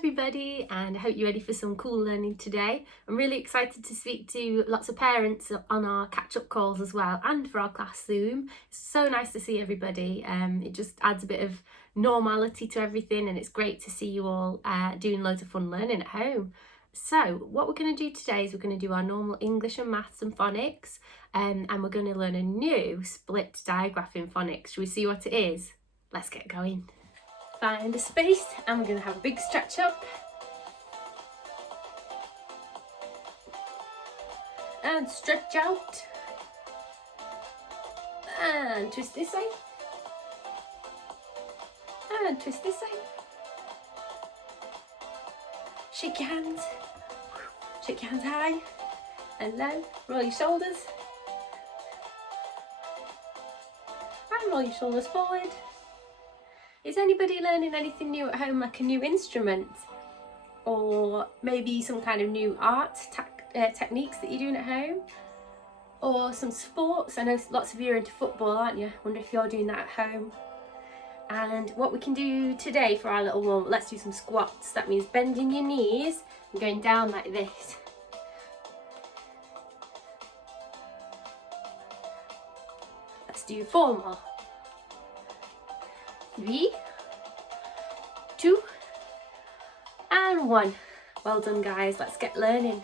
everybody, and I hope you're ready for some cool learning today. I'm really excited to speak to lots of parents on our catch-up calls as well, and for our class Zoom. It's so nice to see everybody. It just adds a bit of normality to everything, and it's great to see you all doing loads of fun learning at home. So what we're going to do today is we're going to do our normal English and maths and phonics, and we're going to learn a new split digraph in phonics. Shall we see what it is? Let's get going. Find a space, and we're going to have a big stretch up and stretch out and twist this way and twist this way. Shake your hands high and low, roll your shoulders and roll your shoulders forward. Is anybody learning anything new at home, like a new instrument, or maybe some kind of new art techniques that you're doing at home, or some sports? I know lots of you are into football, aren't you? I wonder if you're doing that at home. And what we can do today for our little warm-up, let's do some squats. That means bending your knees and going down like this. Let's do 4 more. 3, 2, and 1. Well done, guys. Let's get learning.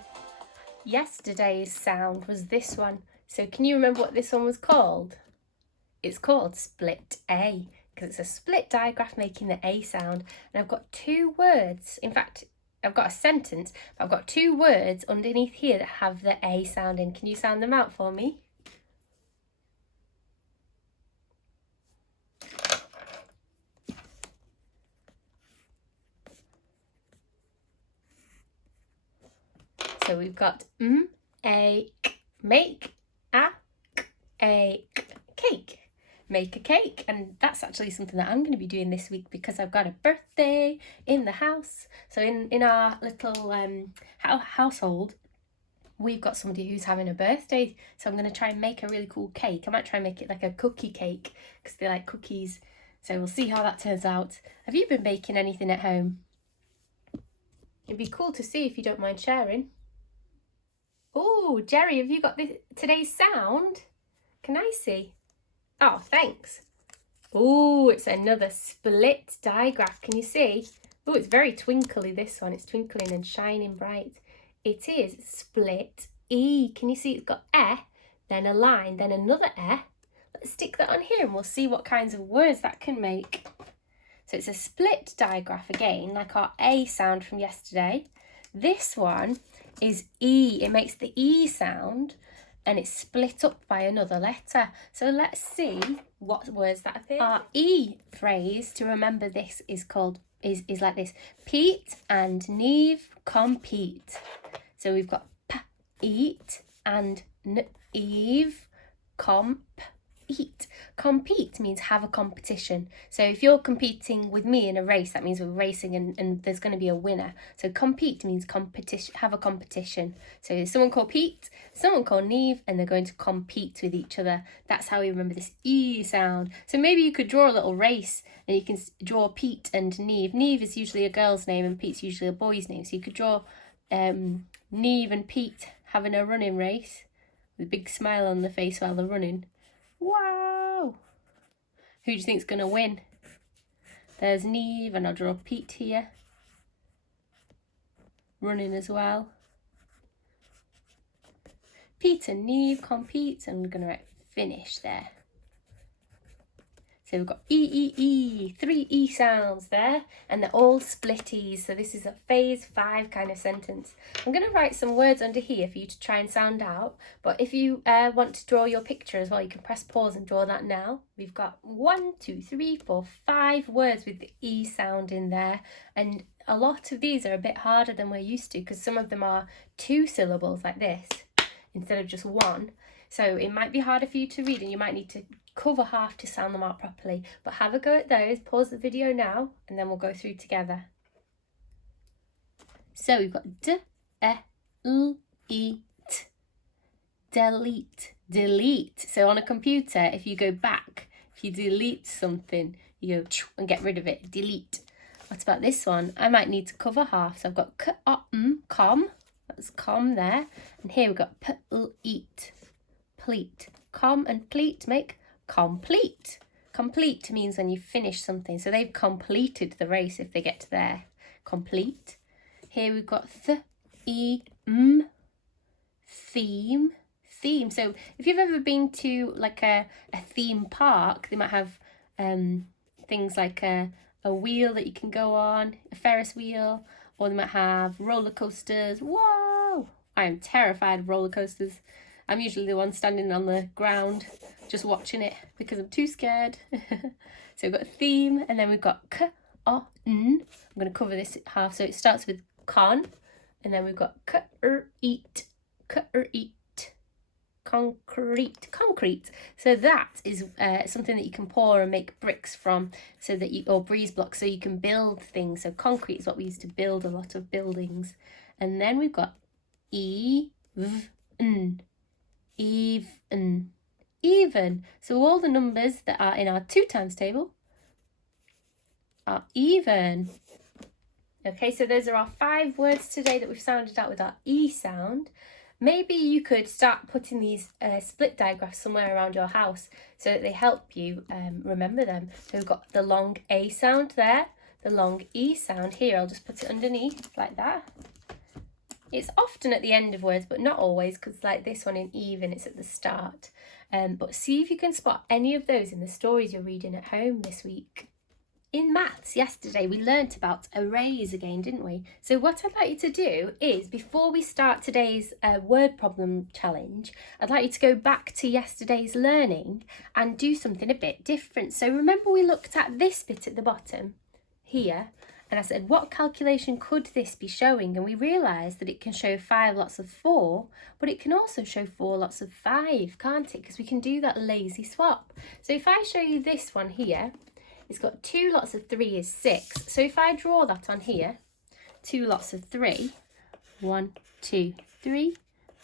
Yesterday's sound was this one. So can you remember what this one was called? It's called split A, because it's a split digraph making the A sound. And I've got 2 words. In fact, I've got a sentence, but I've got 2 words underneath here that have the A sound in. Can you sound them out for me? So we've got a make a cake. Make a cake, and that's actually something that I'm going to be doing this week because I've got a birthday in the house. So in our little household, we've got somebody who's having a birthday. So I'm going to try and make a really cool cake. I might try and make it like a cookie cake because they like cookies. So we'll see how that turns out. Have you been baking anything at home? It'd be cool to see if you don't mind sharing. Oh, Jerry, have you got today's sound? Can I see? Oh, thanks. Oh, it's another split digraph. Can you see? Oh, it's very twinkly, this one. It's twinkling and shining bright. It is split E. Can you see it's got E, then a line, then another E? Let's stick that on here and we'll see what kinds of words that can make. So it's a split digraph again, like our A sound from yesterday. This one is E. It makes the E sound and it's split up by another letter. So let's see what words that appear. Our E phrase to remember this is like this. Pete and Neve compete. So we've got P, eat, and Eve, compete. Compete means have a competition. So if you're competing with me in a race, that means we're racing and there's going to be a winner. So compete means competition, have a competition. So someone called Pete, someone called Neve, and they're going to compete with each other. That's how we remember this E sound. So maybe you could draw a little race and you can draw Pete and Neve. Neve is usually a girl's name and Pete's usually a boy's name. So you could draw Neve and Pete having a running race with a big smile on their face while they're running. Wow! Who do you think's going to win? There's Neve, and I'll draw Pete here. Running as well. Pete and Neve compete, and we're going to write finish there. So we've got E, 3 E sounds there, and they're all split E's. So this is a phase 5 kind of sentence. I'm going to write some words under here for you to try and sound out. But if you want to draw your picture as well, you can press pause and draw that now. We've got 1, 2, 3, 4, 5 words with the E sound in there. And a lot of these are a bit harder than we're used to because some of them are 2 syllables like this instead of just 1. So it might be harder for you to read and you might need to cover half to sound them out properly, but have a go at those. Pause the video now and then we'll go through together. So we've got D, E, L, E, T. Delete, delete. So on a computer, if you go back, if you delete something, you go and get rid of it, delete. What about this one? I might need to cover half. So I've got com. That's com there. And here we've got pleat. Pleat. Com and pleat make complete. Complete means when you finish something. So they've completed the race if they get to there. Complete. Here we've got theme. Theme. So if you've ever been to like a theme park, they might have things like a wheel that you can go on, a Ferris wheel, or they might have roller coasters. Whoa! I am terrified of roller coasters. I'm usually the one standing on the ground just watching it because I'm too scared. So we've got a theme, and then we've got I'm going to cover this half. So it starts with con, and then we've got eat, concrete. So that is something that you can pour and make bricks from, so that or breeze blocks, so you can build things. So concrete is what we use to build a lot of buildings. And then we've got even. So all the numbers that are in our 2 times table are even. Okay, so those are our 5 words today that we've sounded out with our E sound. Maybe you could start putting these split digraphs somewhere around your house so that they help you remember them. So we've got the long A sound there, the long E sound here. I'll just put it underneath like that. It's often at the end of words, but not always, because like this one in even, it's at the start. But see if you can spot any of those in the stories you're reading at home this week. In maths yesterday, we learnt about arrays again, didn't we? So what I'd like you to do is, before we start today's word problem challenge, I'd like you to go back to yesterday's learning and do something a bit different. So remember we looked at this bit at the bottom here, and I said, what calculation could this be showing? And we realised that it can show 5 lots of 4, but it can also show 4 lots of 5, can't it? Because we can do that lazy swap. So if I show you this one here, it's got 2 lots of 3 is 6. So if I draw that on here, 2 lots of 3, 1, 2, 3,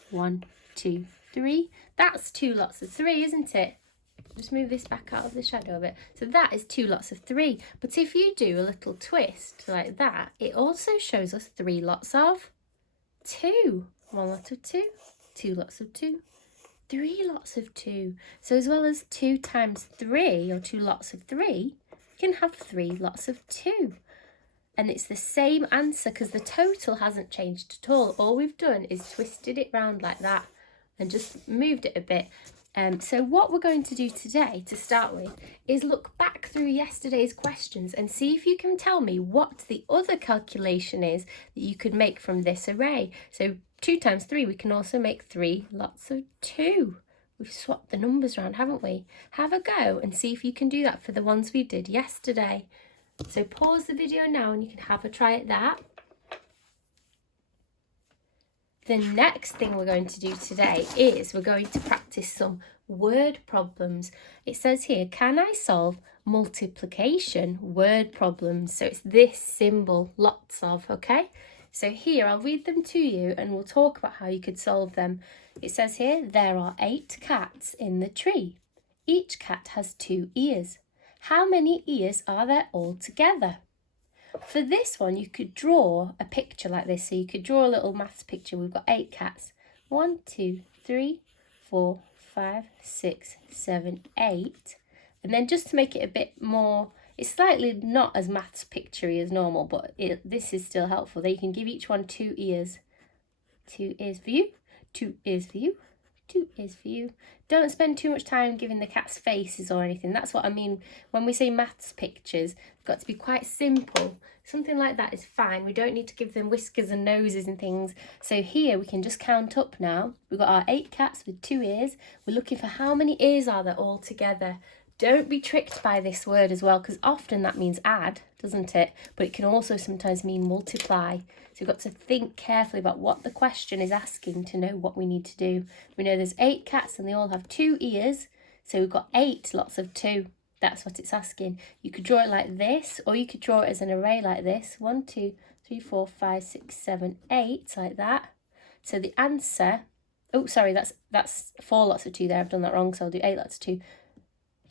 1, 2, 3. That's 2 lots of 3, isn't it? Just move this back out of the shadow a bit. So that is 2 lots of 3. But if you do a little twist like that, it also shows us 3 lots of 2. 1 lot of 2, 2 lots of 2, 3 lots of 2. So as well as 2 times 3, or 2 lots of 3, you can have 3 lots of 2. And it's the same answer because the total hasn't changed at all. All we've done is twisted it round like that and just moved it a bit. So what we're going to do today to start with is look back through yesterday's questions and see if you can tell me what the other calculation is that you could make from this array. So 2 times 3, we can also make 3 lots of 2. We've swapped the numbers around, haven't we? Have a go and see if you can do that for the ones we did yesterday. So pause the video now and you can have a try at that. The next thing we're going to do today is we're going to practice some word problems. It says here, can I solve multiplication word problems? So it's this symbol, lots of, okay? So here, I'll read them to you and we'll talk about how you could solve them. It says here, there are 8 cats in the tree. Each cat has 2 ears. How many ears are there altogether? For this one, you could draw a picture like this. So you could draw a little maths picture. We've got 8 cats. 1, 2, 3, 4, 5, 6, 7, 8. And then just to make it a bit more, it's slightly not as maths picture-y as normal, but this is still helpful. That you can give each one 2 ears. 2 ears for you, 2 ears for you, 2 ears for you. Don't spend too much time giving the cats faces or anything. That's what I mean when we say maths pictures. They've got to be quite simple. Something like that is fine. We don't need to give them whiskers and noses and things. So here we can just count up now. We've got our 8 cats with 2 ears. We're looking for how many ears are there all together. Don't be tricked by this word as well, because often that means add, doesn't it? But it can also sometimes mean multiply. So we've got to think carefully about what the question is asking to know what we need to do. We know there's 8 cats and they all have 2 ears. So we've got 8 lots of 2. That's what it's asking. You could draw it like this, or you could draw it as an array like this. 1, 2, 3, 4, 5, 6, 7, 8, like that. So the answer, oh, sorry, that's 4 lots of 2 there. I've done that wrong, so I'll do 8 lots of 2.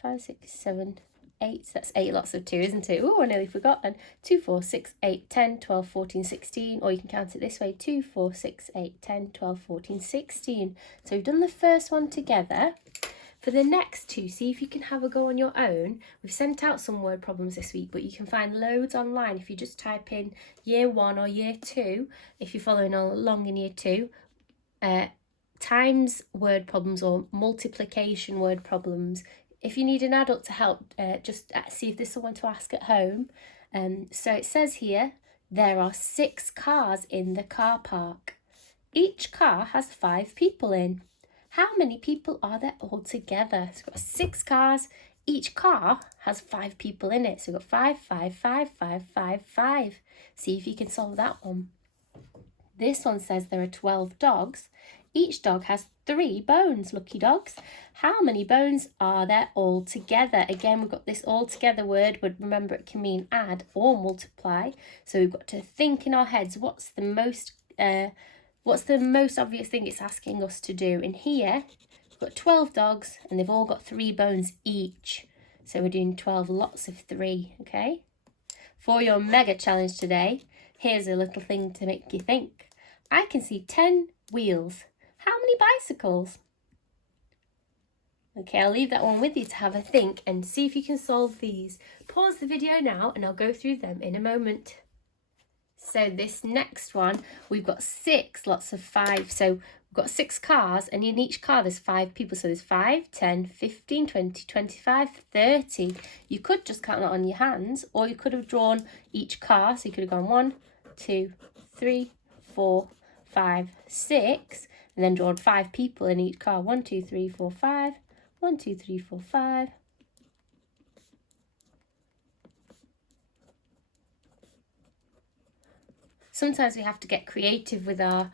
5, 6, 7, 8. That's 8 lots of 2, isn't it? Oh, I nearly forgot then. 2, 4, 6, 8, 10, 12, 14, 16. Or you can count it this way. 2, 4, 6, 8, 10, 12, 14, 16. So we've done the first one together. For the next two, see if you can have a go on your own. We've sent out some word problems this week, but you can find loads online if you just type in year 1 or year 2, if you're following along in year 2, times word problems or multiplication word problems. If you need an adult to help, just see if there's someone to ask at home. So it says here, there are 6 cars in the car park. Each car has 5 people in. How many people are there altogether? So we've got 6 cars. Each car has 5 people in it. So we've got 5, 5, 5, 5, 5, 5. See if you can solve that one. This one says there are 12 dogs. Each dog has 3 bones. Lucky dogs. How many bones are there altogether? Again, we've got this altogether word, but remember it can mean add or multiply. So we've got to think in our heads, what's the most obvious thing it's asking us to do? In here, we've got 12 dogs and they've all got 3 bones each. So we're doing 12 lots of 3, okay? For your mega challenge today, here's a little thing to make you think. I can see 10 wheels. How many bicycles? Okay, I'll leave that one with you to have a think and see if you can solve these. Pause the video now and I'll go through them in a moment. So this next one, we've got 6 lots of 5. So we've got 6 cars and in each car there's 5 people. So there's 5, 10, 15, 20, 25, 30. You could just count that on your hands, or you could have drawn each car. So you could have gone 1, 2, 3, 4, 5, 6. And then drawn 5 people in each car. 1, 2, 3, 4, 5. 1, 2, 3, 4, 5. Sometimes we have to get creative with our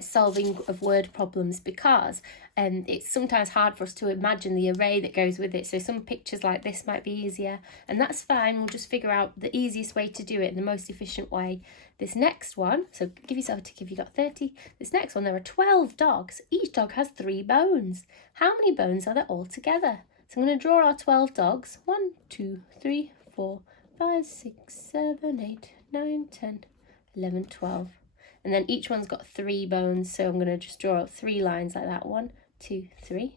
solving of word problems because it's sometimes hard for us to imagine the array that goes with it. So some pictures like this might be easier, and that's fine. We'll just figure out the easiest way to do it in the most efficient way. This next one, so give yourself a tick if you got 30. This next one, there are 12 dogs. Each dog has 3 bones. How many bones are there all together? So I'm going to draw our 12 dogs. 1, 2, 3, 4, 5, 6, 7, 8, 9, 10, 11, 12. And then each one's got 3 bones, so I'm going to just draw out 3 lines like that. 1, 2, 3,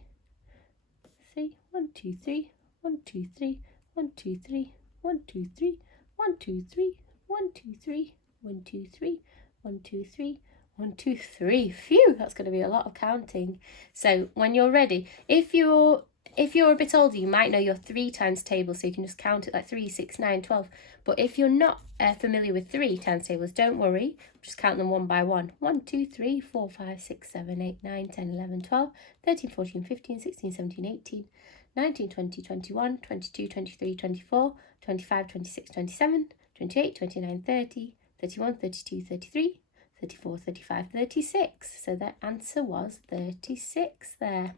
3, 1, 2, 3, 1, 2, 3, 1, 2, 3, 1, 2, 3, 1, 2, 3, 1, 2, 3, 1, 2, 3, 1, 2, 3, 1, 2, 3. Phew, that's going to be a lot of counting. So when you're ready, if you're a bit older, you might know your 3 times table, so you can just count it like 3, 6, 9, 12. But if you're not familiar with 3 times tables, don't worry. Just count them one by one. 1, 2, 3, 4, 5, 6, 7, 8, 9, 10, 11, 12, 13, 14, 15, 16, 17, 18, 19, 20, 21, 22, 23, 24, 25, 26, 27, 28, 29, 30, 31, 32, 33, 34, 35, 36. So that answer was 36 there.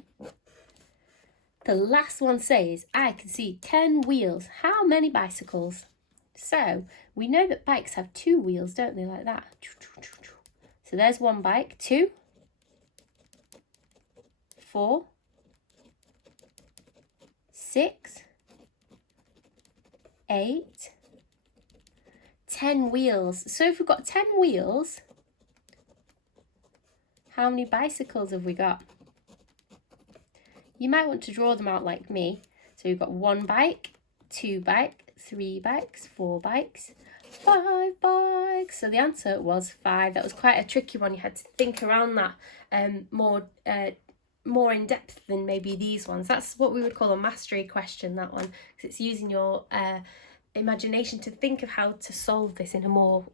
The last one says, I can see 10 wheels. How many bicycles? So we know that bikes have 2 wheels, don't they, like that? So there's one bike. 2, 4, 6, 8, 10 wheels. So if we've got 10 wheels, how many bicycles have we got? You might want to draw them out like me. So we've got 1 bike, 2 bikes, 3 bikes, 4 bikes, 5 bikes. So the answer was 5. That was quite a tricky one. You had to think around that more in depth than maybe these ones. That's what we would call a mastery question, that one, because it's using your imagination to think of how to solve this in a more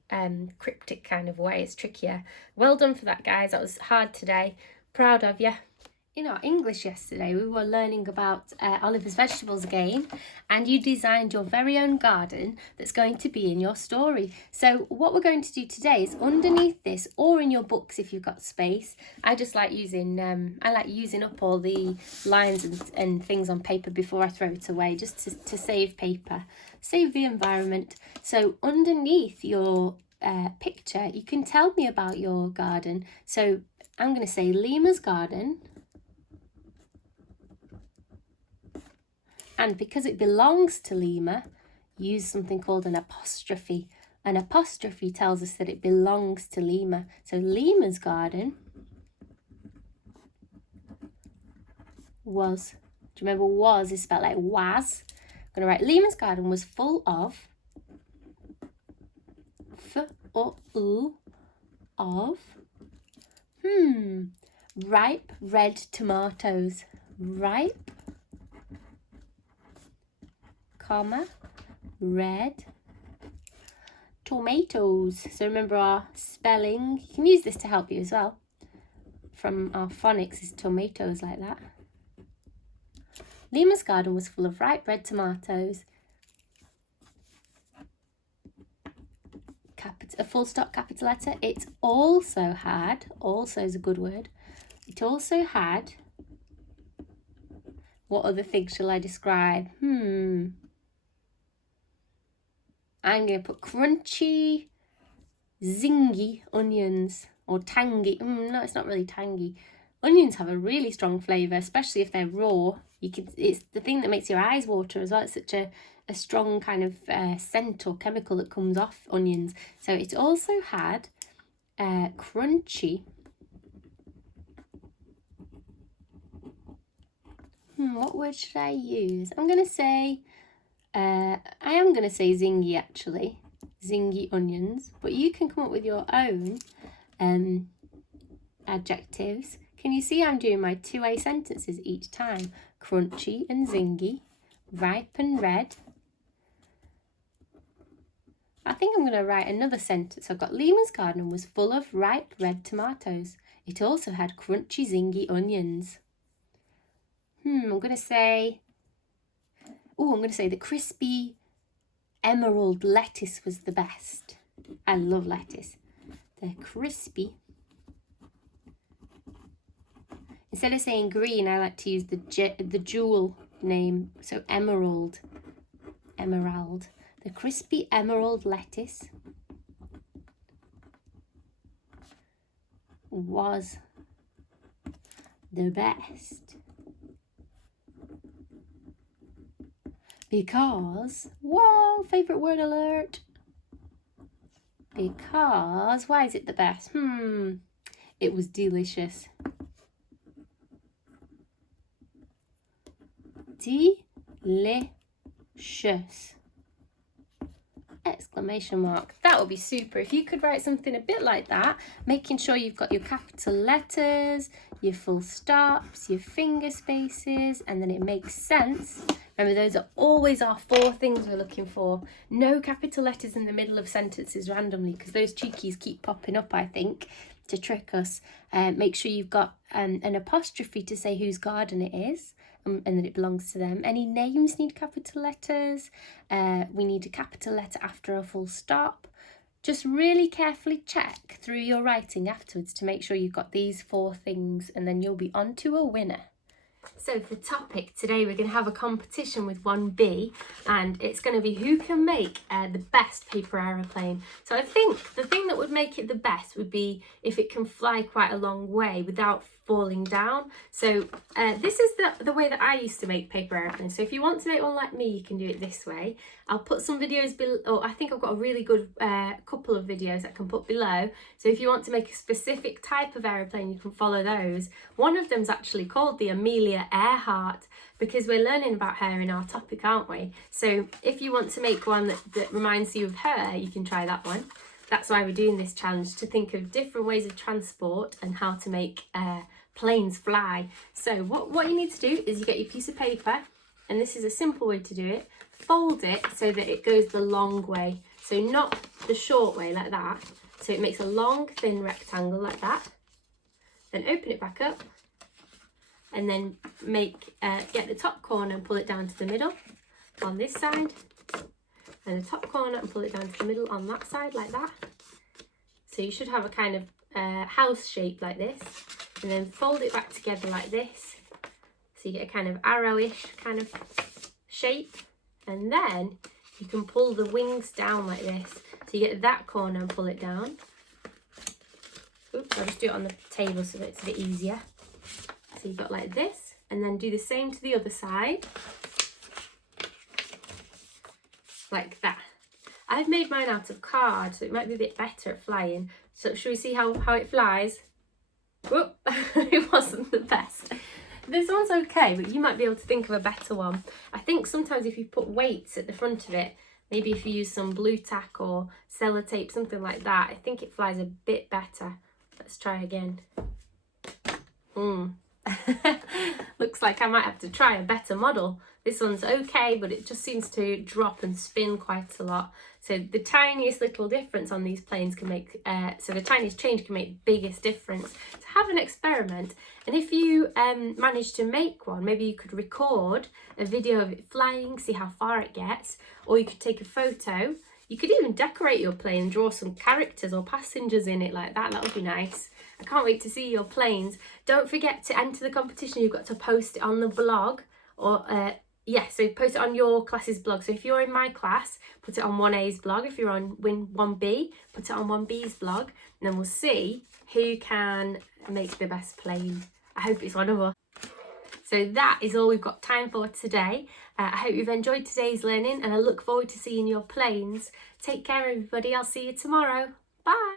cryptic kind of way. It's trickier. Well done for that, guys. That was hard today. Proud of you. In our English yesterday, we were learning about Oliver's vegetables again, and you designed your very own garden that's going to be in your story. So what we're going to do today is underneath this, or in your books if you've got space. I just like using up all the lines and things on paper before I throw it away, just to save paper, save the environment. So underneath your picture, you can tell me about your garden. So I'm going to say Lima's garden. And because it belongs to Lima, use something called an apostrophe. An apostrophe tells us that it belongs to Lima. So Lima's garden was, do you remember was is spelled like was? I'm going to write Lima's garden was full of, of, ripe red tomatoes. Ripe, comma, red tomatoes. So remember our spelling. You can use this to help you as well. From our phonics is tomatoes like that. Lima's garden was full of ripe red tomatoes. A full stop, capital letter. It also had, also is a good word. It also had, what other things shall I describe? I'm going to put crunchy, zingy onions, or tangy. No, it's not really tangy. Onions have a really strong flavour, especially if they're raw. It's the thing that makes your eyes water as well. It's such a strong kind of scent or chemical that comes off onions. So it also had crunchy. What word should I use? I'm going to say, I am going to say zingy actually. Zingy onions. But you can come up with your own adjectives. Can you see I'm doing my 2A sentences each time? Crunchy and zingy, ripe and red. I think I'm going to write another sentence. I've got Lima's garden was full of ripe red tomatoes. It also had crunchy zingy onions. I'm going to say the crispy emerald lettuce was the best. I love lettuce. The crispy. Instead of saying green, I like to use the jewel name, so emerald. Emerald. The crispy emerald lettuce was the best. Because, whoa, favourite word alert. Because, why is it the best? It was delicious. Delicious. Exclamation mark. That would be super if you could write something a bit like that, making sure you've got your capital letters, your full stops, your finger spaces, and then it makes sense. Remember, those are always our 4 things we're looking for. No capital letters in the middle of sentences randomly, because those cheekies keep popping up, I think, to trick us. Make sure you've got an apostrophe to say whose garden it is. And that it belongs to them. Any names need capital letters. We need a capital letter after a full stop. Just really carefully check through your writing afterwards to make sure you've got these 4 things, and then you'll be on to a winner. So for topic today, we're going to have a competition with 1B, and it's going to be who can make the best paper aeroplane. So I think the thing that would make it the best would be if it can fly quite a long way without falling down. So this is the way that I used to make paper aeroplanes. So if you want to make one like me, you can do it this way. I'll put some videos below. Oh, I think I've got a really good couple of videos I can put below. So if you want to make a specific type of aeroplane, you can follow those. One of them's actually called the Amelia Earhart, because we're learning about her in our topic, aren't we? So if you want to make one that reminds you of her, you can try that one. That's why we're doing this challenge, to think of different ways of transport and how to make planes fly. So what you need to do is you get your piece of paper, and this is a simple way to do it. Fold it so that it goes the long way, so not the short way like that. So it makes a long thin rectangle like that. Then open it back up, and then get the top corner and pull it down to the middle on this side, and the top corner and pull it down to the middle on that side like that. So you should have a kind of house shape like this, and then fold it back together like this, so you get a kind of arrowish kind of shape, and then you can pull the wings down like this, so you get that corner and pull it down. Oops, I'll just do it on the table so that it's a bit easier. So you've got like this, and then do the same to the other side. like that. I've made mine out of card, so it might be a bit better at flying. So should we see how it flies? Whoop, it wasn't the best. This one's okay, but you might be able to think of a better one. I think sometimes if you put weights at the front of it, maybe if you use some blue tack or sellotape, something like that, I think it flies a bit better. Let's try again. Looks like I might have to try a better model. This one's okay, but it just seems to drop and spin quite a lot. So the tiniest little difference on these planes can make, so the tiniest change can make the biggest difference. So have an experiment, and if you manage to make one, maybe you could record a video of it flying, see how far it gets, or you could take a photo. You could even decorate your plane and draw some characters or passengers in it like that. That would be nice. I can't wait to see your planes. Don't forget to enter the competition. You've got to post it on the blog, or so post it on your class's blog. So if you're in my class, put it on 1A's blog. If you're on 1B, put it on 1B's blog, and then we'll see who can make the best plane. I hope it's one of us. So that is all we've got time for today. I hope you've enjoyed today's learning, and I look forward to seeing your planes. Take care, everybody. I'll see you tomorrow. Bye.